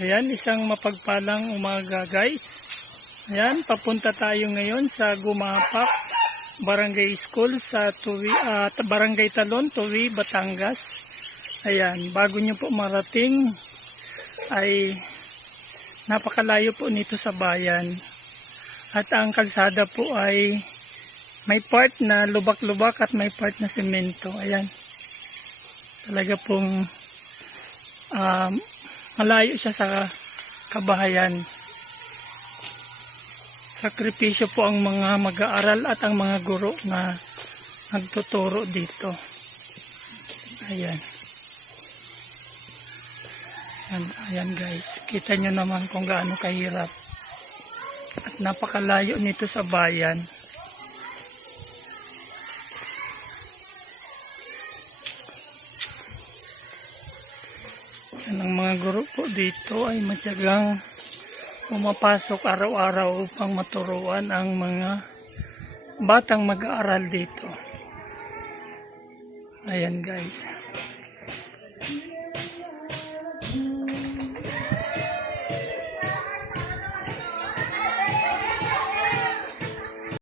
Ayan, isang mapagpalang umaga guys. Ayan, papunta tayo ngayon sa Gumapak Barangay School sa Tuwi, ah, Barangay Talon, Tuwi, Batangas. Ayan, bago nyo po marating ay napakalayo po nito sa bayan. At ang kalsada po ay may part na lubak-lubak at may part na semento. Ayan. Talaga pong um, malayo siya sa kabahayan. Sakripisyo po ang mga mag-aaral at ang mga guro na nagtuturo dito. Ayan. Ayan, ayan guys. Kita nyo naman kung gaano kahirap. At napakalayo nito sa bayan. Yan ang mga guro po dito ay matyagang pumapasok araw-araw upang maturuan ang mga batang mag-aaral dito. Ayan guys.